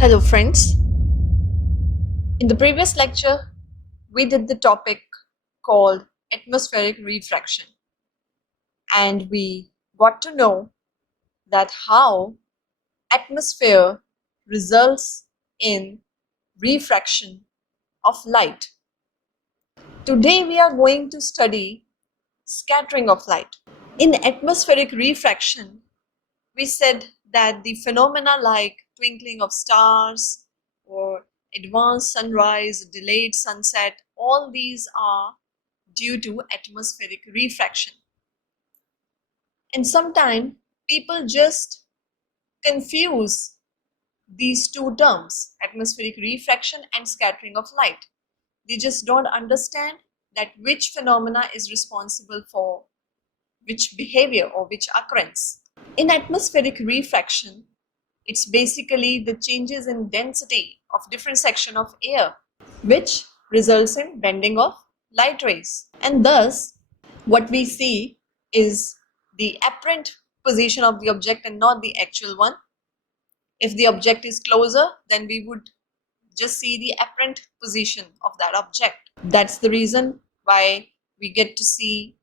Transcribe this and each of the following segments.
Hello friends. In the previous lecture, we did the topic called atmospheric refraction, and we got to know that how atmosphere results in refraction of light. Today we are going to study scattering of light. In atmospheric refraction, we said that the phenomena like twinkling of stars or advanced sunrise, delayed sunset, all these are due to atmospheric refraction. And sometimes people just confuse these two terms, atmospheric refraction and scattering of light. They just don't understand that which phenomena is responsible for which behavior or which occurrence. In atmospheric refraction, it's basically the changes in density of different section of air, which results in bending of light rays. And thus, what we see is the apparent position of the object and not the actual one. If the object is closer, then we would just see the apparent position of that object. That's the reason why we get to see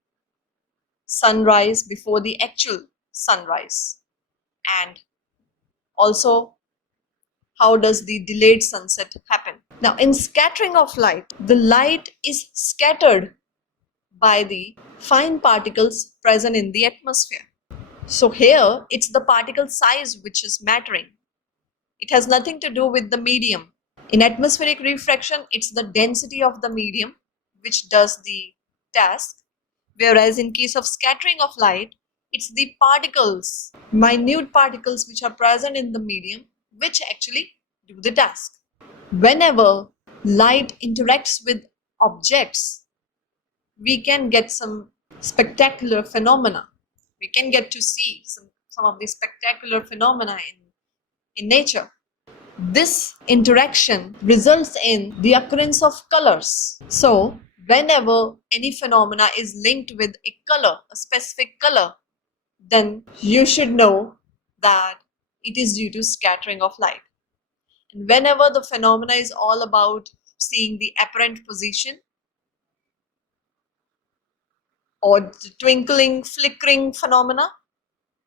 sunrise before the actual sunrise. And also, how does the delayed sunset happen? Now, in scattering of light, the light is scattered by the fine particles present in the atmosphere. So here, it's the particle size which is mattering. It has nothing to do with the medium. In atmospheric refraction, it's the density of the medium which does the task. Whereas in case of scattering of light, it's the particles, minute particles which are present in the medium, which actually do the task. Whenever light interacts with objects, we can get some spectacular phenomena. We can get to see some of the spectacular phenomena in nature. This interaction results in the occurrence of colors. So, whenever any phenomena is linked with a color, a specific color, then you should know that it is due to scattering of light. And whenever the phenomena is all about seeing the apparent position or the twinkling, flickering phenomena,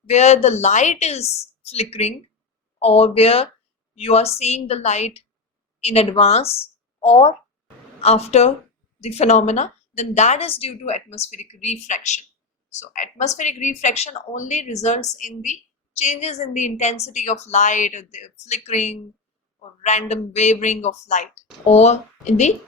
where the light is flickering or where you are seeing the light in advance or after the phenomena, then that is due to atmospheric refraction. So atmospheric refraction only results in the changes in the intensity of light or the flickering or random wavering of light or in the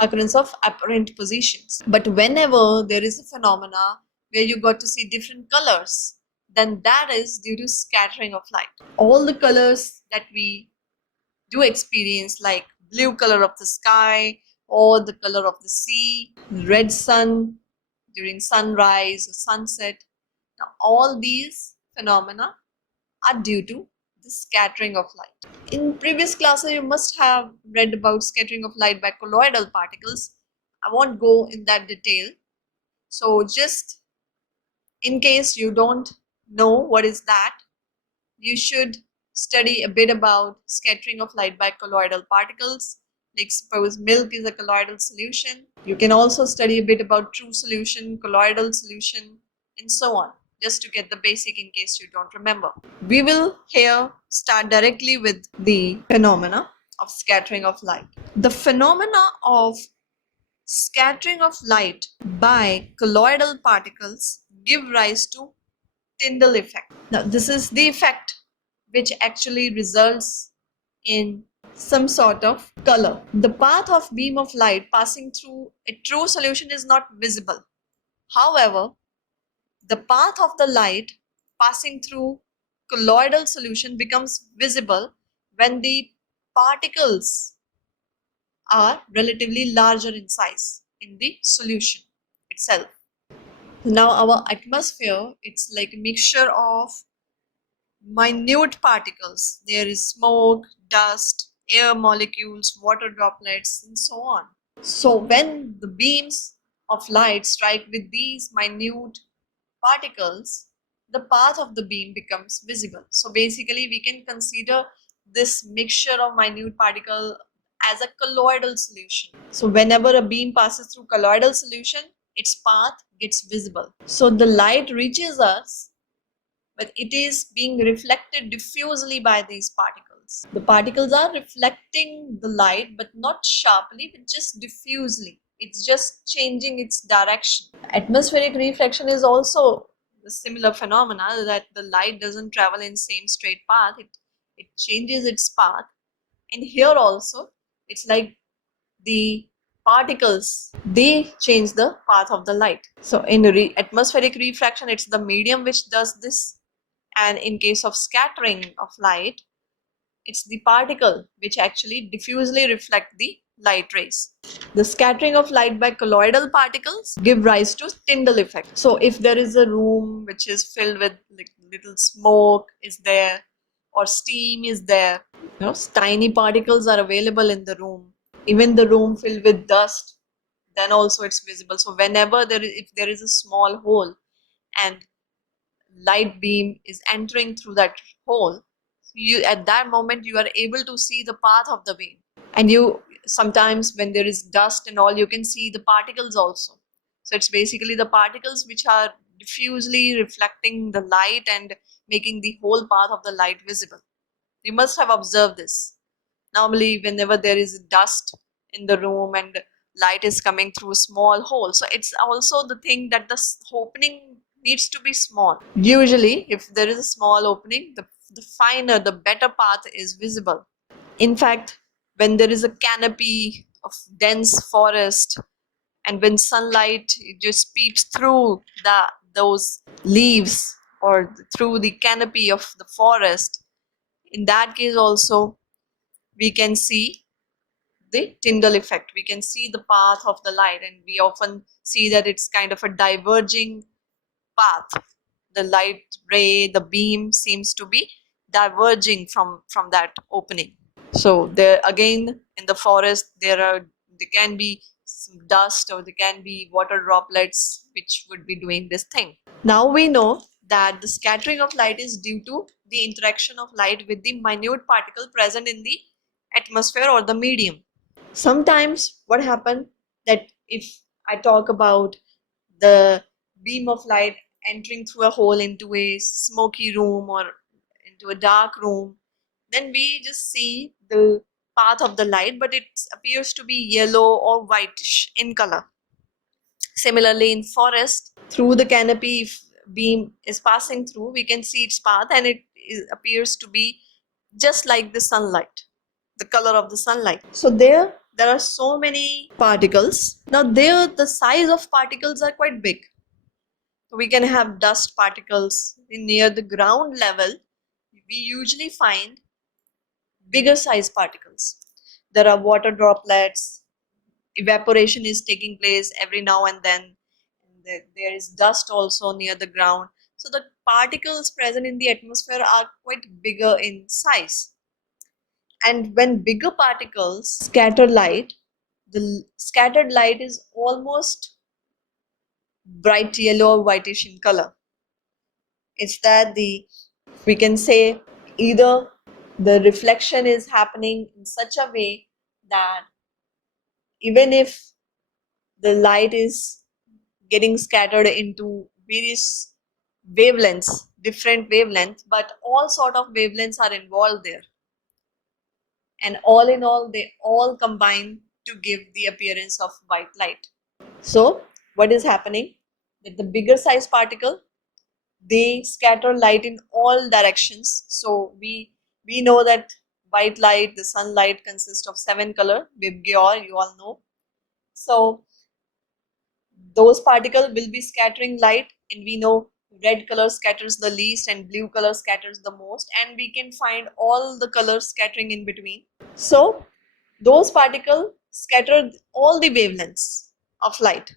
occurrence of apparent positions. But whenever there is a phenomena where you got to see different colors, then that is due to scattering of light. All the colors that we do experience, like blue color of the sky or the color of the sea, red sun during sunrise or sunset, now all these phenomena are due to the scattering of light. In previous classes, you must have read about scattering of light by colloidal particles. I won't go in that detail. So just in case you don't know what is that, you should study a bit about scattering of light by colloidal particles. Like suppose milk is a colloidal solution. You can also study a bit about true solution, colloidal solution, and so on, just to get the basic in case you don't remember. We will here start directly with the phenomena of scattering of light. The phenomena of scattering of light by colloidal particles give rise to Tyndall effect. Now, this is the effect which actually results in some sort of color. The path of beam of light passing through a true solution is not visible. However, the path of the light passing through colloidal solution becomes visible when the particles are relatively larger in size in the solution itself. Now our atmosphere, it's like a mixture of minute particles. There is smoke, dust, air molecules, water droplets, and so on. So when the beams of light strike with these minute particles, the path of the beam becomes visible. So basically we can consider this mixture of minute particle as a colloidal solution. So whenever a beam passes through colloidal solution, its path gets visible. So the light reaches us, but it is being reflected diffusely by these particles. The particles are reflecting the light, but not sharply, but just diffusely. It's just changing its direction. Atmospheric reflection is also a similar phenomena, that the light doesn't travel in same straight path. It changes its path. And here also, it's like the particles, they change the path of the light. So in atmospheric refraction, it's the medium which does this, and in case of scattering of light, it's the particle which actually diffusely reflect the light rays. The scattering of light by colloidal particles give rise to Tyndall effect. So if there is a room which is filled with like little smoke is there, or steam is there, tiny particles are available in the room, even the room filled with dust, then also it's visible. So whenever if there is a small hole and light beam is entering through that hole, you at that moment you are able to see the path of the beam. And you sometimes, when there is dust and all, you can see the particles also. So it's basically the particles which are diffusely reflecting the light and making the whole path of the light visible. You must have observed this. Normally whenever there is dust in the room and light is coming through a small hole, so it's also the thing that the opening needs to be small. Usually if there is a small opening, the finer, the better path is visible. In fact, when there is a canopy of dense forest, and when sunlight just peeps through those leaves or through the canopy of the forest, in that case also we can see the Tyndall effect. We can see the path of the light, and we often see that it's kind of a diverging path. The light ray, the beam seems to be diverging from that opening. So there again, in the forest, there can be some dust, or there can be water droplets which would be doing this thing. Now we know that the scattering of light is due to the interaction of light with the minute particle present in the atmosphere or the medium. Sometimes what happens, that if I talk about the beam of light entering through a hole into a smoky room or into a dark room, then we just see the path of the light, but it appears to be yellow or whitish in color. Similarly, in forest, through the canopy, if beam is passing through, we can see its path, and it appears to be just like the sunlight, the color of the sunlight. So there are so many particles. Now there, the size of particles are quite big. We can have dust particles near the ground level. We usually find bigger size particles. There are water droplets. Evaporation is taking place every now and then. There is dust also near the ground. So the particles present in the atmosphere are quite bigger in size. And when bigger particles scatter light, the scattered light is almost bright yellow or whitish in color. It's that we can say either the reflection is happening in such a way that even if the light is getting scattered into various wavelengths, different wavelengths, but all sort of wavelengths are involved there, and all in all they all combine to give the appearance of white light. So what is happening, that the bigger size particle, they scatter light in all directions. So we know that white light, the sunlight, consists of 7 color, Vibgyor, you all know. So those particles will be scattering light, and we know red color scatters the least and blue color scatters the most, and we can find all the colors scattering in between. So those particles scatter all the wavelengths of light,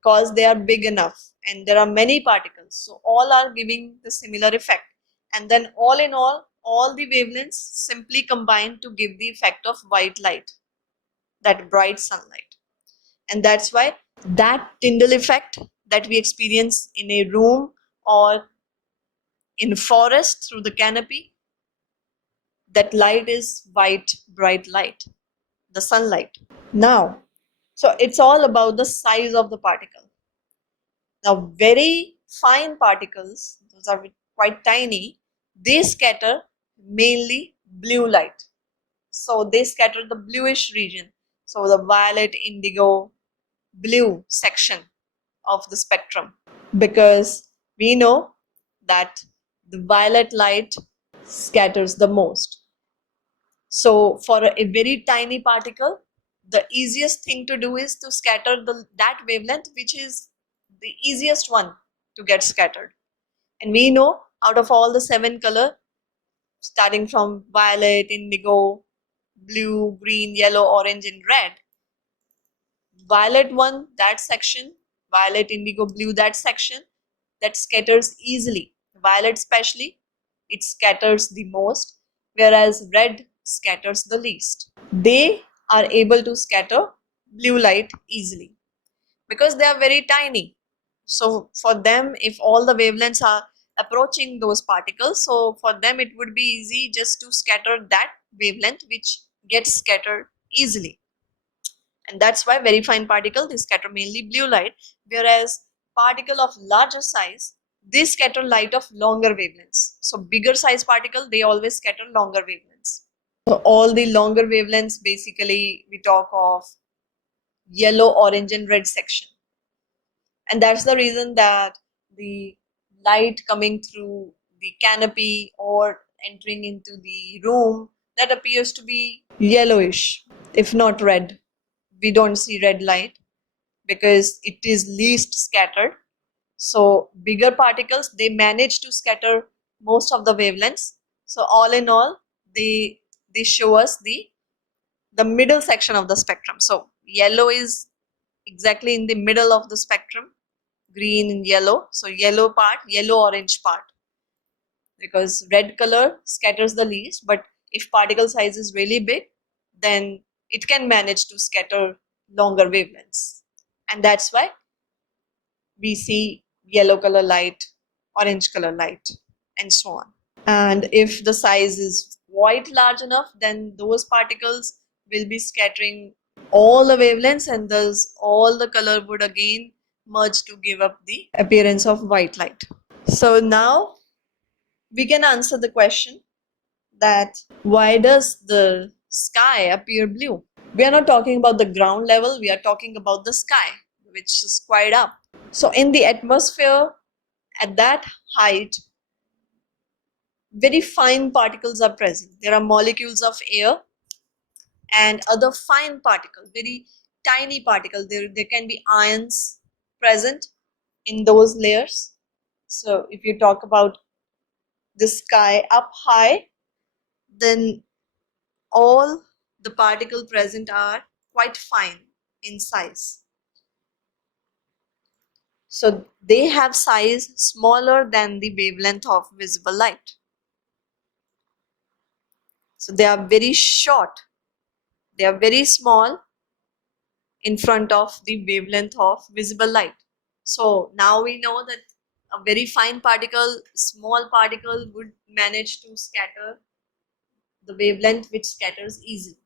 because they are big enough and there are many particles, so all are giving the similar effect, and then all in all the wavelengths simply combine to give the effect of white light, that bright sunlight. And that's why that Tyndall effect that we experience in a room or in forest through the canopy, That light is white, bright light, the sunlight. Now, so it's all about the size of the particle. Now, very fine particles, those are quite tiny, they scatter mainly blue light. So they scatter the bluish region. So the violet, indigo, blue section of the spectrum. Because we know that the violet light scatters the most. So for a very tiny particle, the easiest thing to do is to scatter that wavelength which is the easiest one to get scattered. And we know out of all the 7 color, starting from violet, indigo, blue, green, yellow, orange and red, violet one, that section, violet, indigo, blue, that section, that scatters easily. Violet especially, it scatters the most, whereas red scatters the least. They are able to scatter blue light easily because they are very tiny. So for them, if all the wavelengths are approaching those particles, so for them it would be easy just to scatter that wavelength which gets scattered easily. And that's why very fine particle, they scatter mainly blue light, whereas particle of larger size, they scatter light of longer wavelengths. So bigger size particle, they always scatter longer wavelengths. So all the longer wavelengths, basically we talk of yellow, orange and red section. And that's the reason that the light coming through the canopy or entering into the room, that appears to be yellowish, if not red. We don't see red light because it is least scattered. So bigger particles, they manage to scatter most of the wavelengths. So all in all, they show us the middle section of the spectrum. So yellow is exactly in the middle of the spectrum, green and yellow. So yellow part, yellow orange part, because red color scatters the least, but if particle size is really big, then it can manage to scatter longer wavelengths. And that's why we see yellow color light, orange color light, and so on. And if the size is quite large enough, then those particles will be scattering all the wavelengths, and thus all the color would again merge to give up the appearance of white light. So now we can answer the question that why does the sky appear blue? We are not talking about the ground level, we are talking about the sky, which is quite up. So in the atmosphere, at that height, very fine particles are present. There are molecules of air and other fine particles, very tiny particles. There can be ions present in those layers. So if you talk about the sky up high, then all the particles present are quite fine in size. So they have size smaller than the wavelength of visible light. So they are very short, they are very small in front of the wavelength of visible light. So now we know that a very fine particle, small particle, would manage to scatter the wavelength which scatters easily.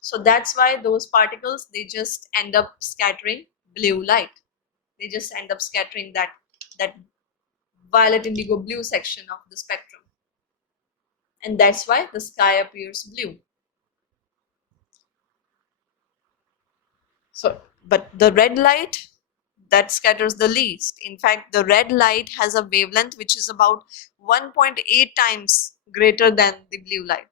So that's why those particles, they just end up scattering blue light. They just end up scattering that violet, indigo, blue section of the spectrum. And that's why the sky appears blue. So, but the red light, that scatters the least. In fact, the red light has a wavelength which is about 1.8 times greater than the blue light.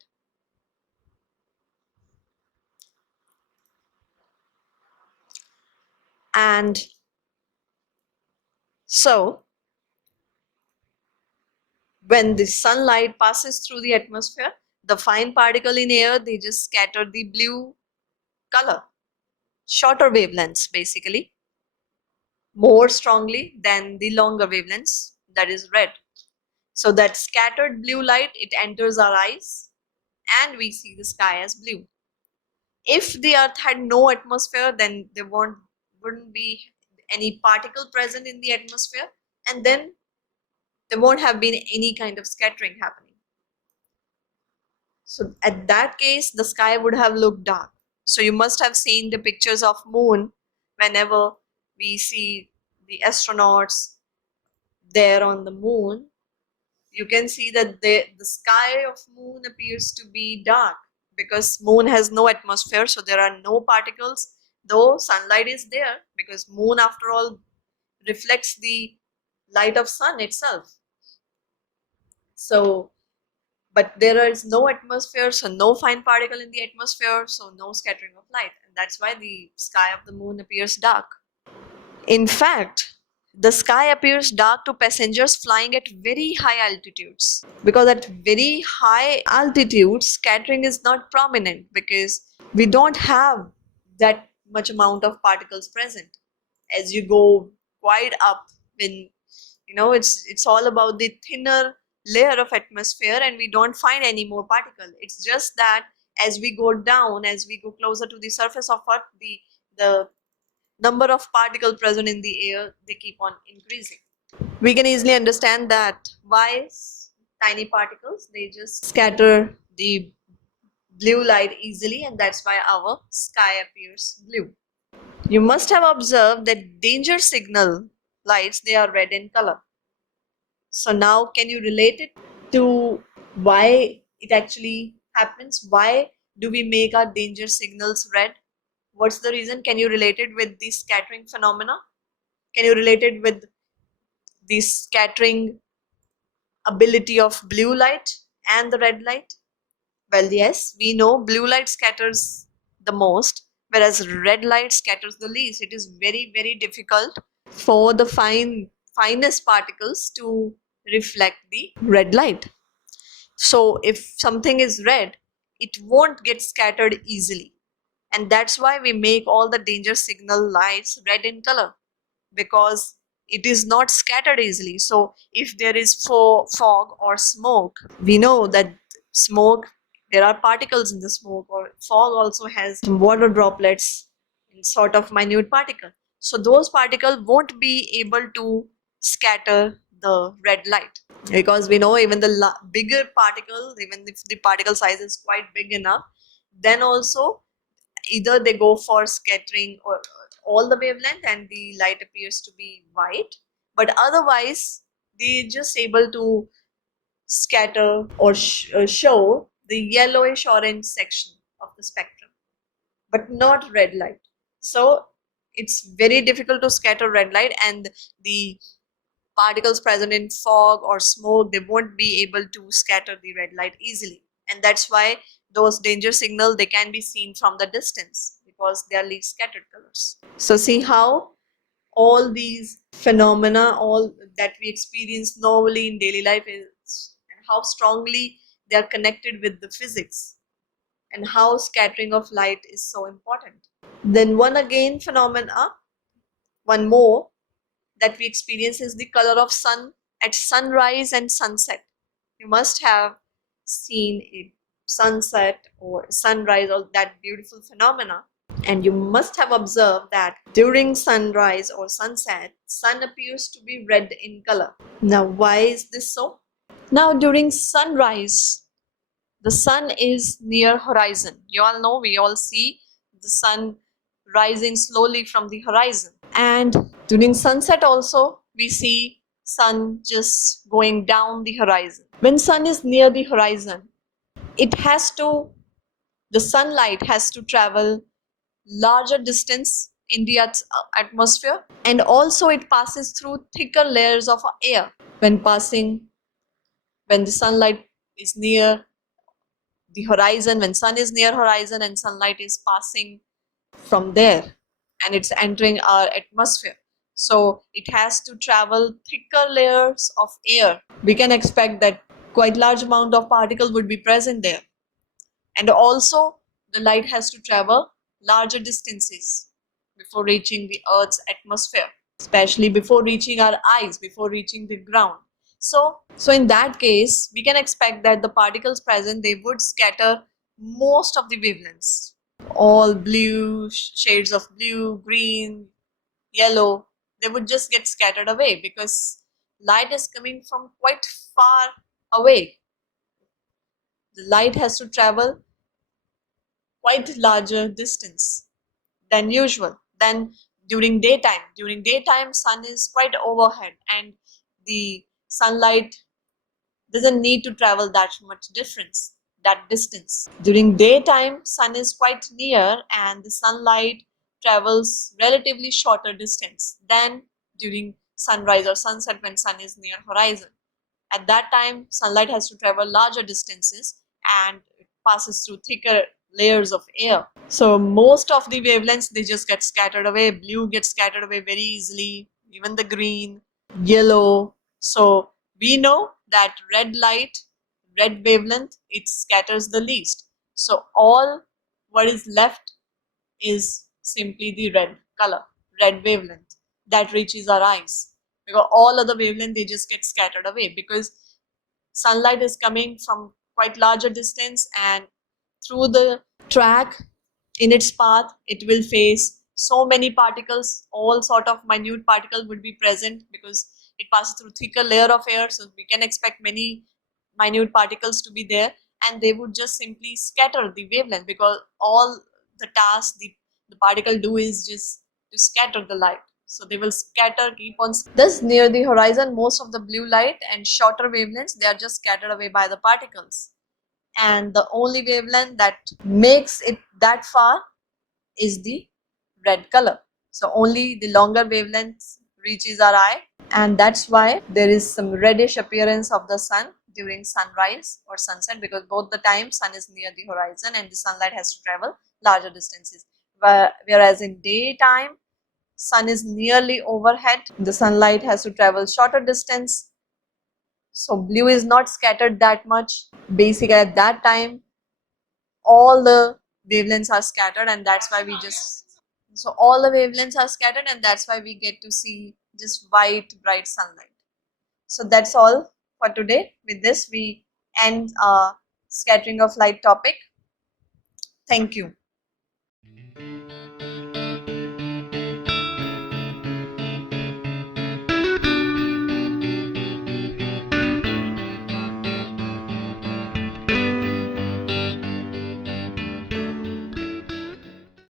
And so, when the sunlight passes through the atmosphere, the fine particle in air, they just scatter the blue color, shorter wavelengths basically, more strongly than the longer wavelengths, that is red. So that scattered blue light, it enters our eyes and we see the sky as blue. If the earth had no atmosphere, then there wouldn't be any particle present in the atmosphere, and then there won't have been any kind of scattering happening. So at that case, the sky would have looked dark. So you must have seen the pictures of moon whenever we see the astronauts there on the moon. You can see that the sky of moon appears to be dark because moon has no atmosphere, so there are no particles, though sunlight is there because moon after all reflects the light of sun itself. So but there is no atmosphere, so no fine particle in the atmosphere, so no scattering of light, and that's why the sky of the moon appears dark. In fact, the sky appears dark to passengers flying at very high altitudes because at very high altitudes scattering is not prominent because we don't have that much amount of particles present. As you go quite up, when it's all about the thinner layer of atmosphere and we don't find any more particle. It's just that as we go down, as we go closer to the surface of earth, the number of particles present in the air, they keep on increasing. We can easily understand that why tiny particles, they just scatter the blue light easily, and that's why our sky appears blue. You must have observed that danger signal lights, they are red in color. So now can you relate it to why it actually happens? Why do we make our danger signals red? What's the reason? Can you relate it with the scattering phenomena? Can you relate it with the scattering ability of blue light and the red light? Well, yes, we know blue light scatters the most, whereas red light scatters the least. It is very, very difficult for the finest particles to reflect the red light. So if something is red, it won't get scattered easily. And that's why we make all the danger signal lights red in color, because it is not scattered easily. So if there is fog or smoke, we know that smoke, there are particles in the smoke, or fog also has water droplets in sort of minute particle. So those particles won't be able to scatter the red light, because we know even the bigger particles, even if the particle size is quite big enough, then also either they go for scattering or all the wavelength and the light appears to be white, but otherwise they just able to scatter or show the yellowish orange section of the spectrum, but not red light. So it's very difficult to scatter red light, and the particles present in fog or smoke, they won't be able to scatter the red light easily, and that's why those danger signal, they can be seen from the distance because they are least scattered colors. So see how all these phenomena, all that we experience normally in daily life is, and how strongly they are connected with the physics, and how scattering of light is so important. Then one more that we experience is the color of sun at sunrise and sunset. You must have seen a sunset or sunrise, or that beautiful phenomena, and you must have observed that during sunrise or sunset, sun appears to be red in color. Now why is this so? Now during sunrise, the sun is near horizon. You all know, we all see the sun rising slowly from the horizon. And during sunset also, we see sun just going down the horizon. When sun is near the horizon, it has to, the sunlight has to travel larger distance in the atmosphere, and also it passes through thicker layers of air when the sunlight is near the horizon, when sun is near horizon and sunlight is passing from there and it's entering our atmosphere, so it has to travel thicker layers of air. We can expect that quite large amount of particle would be present there, and also the light has to travel larger distances before reaching the earth's atmosphere, especially before reaching our eyes, before reaching the ground. So in that case, we can expect that the particles present, they would scatter most of the wavelengths, all blue, shades of blue, green, yellow, they would just get scattered away because light is coming from quite far away. the light has to travel quite larger distance than usual, than during daytime. During daytime, sun is quite overhead and the sunlight doesn't need to travel that distance. During daytime, sun is quite near and the sunlight travels relatively shorter distance than during sunrise or sunset when sun is near horizon. At that time, sunlight has to travel larger distances and it passes through thicker layers of air. So most of the wavelengths, they just get scattered away. Blue gets scattered away very easily, even the green, yellow. So we know that red wavelength, it scatters the least. So all what is left is simply the red color, red wavelength that reaches our eyes. Because all other wavelength, they just get scattered away because sunlight is coming from quite larger distance, and through the track in its path, it will face so many particles. All sort of minute particles would be present because it passes through thicker layer of air, so we can expect many minute particles to be there, and they would just simply scatter the wavelength because all the task the particle do is just to scatter the light. So they will scatter, keep on. Thus, near the horizon, most of the blue light and shorter wavelengths, they are just scattered away by the particles. And the only wavelength that makes it that far is the red color. So only the longer wavelengths reaches our eye, and that's why there is some reddish appearance of the sun during sunrise or sunset, because both the time sun is near the horizon and the sunlight has to travel larger distances. Whereas in daytime, sun is nearly overhead, the sunlight has to travel shorter distance, so blue is not scattered that much. Basically at that time, all the wavelengths are scattered, and that's why we just, so all the wavelengths are scattered and that's why we get to see just white bright sunlight. So that's all for today. With this, we end our scattering of light topic. Thank you.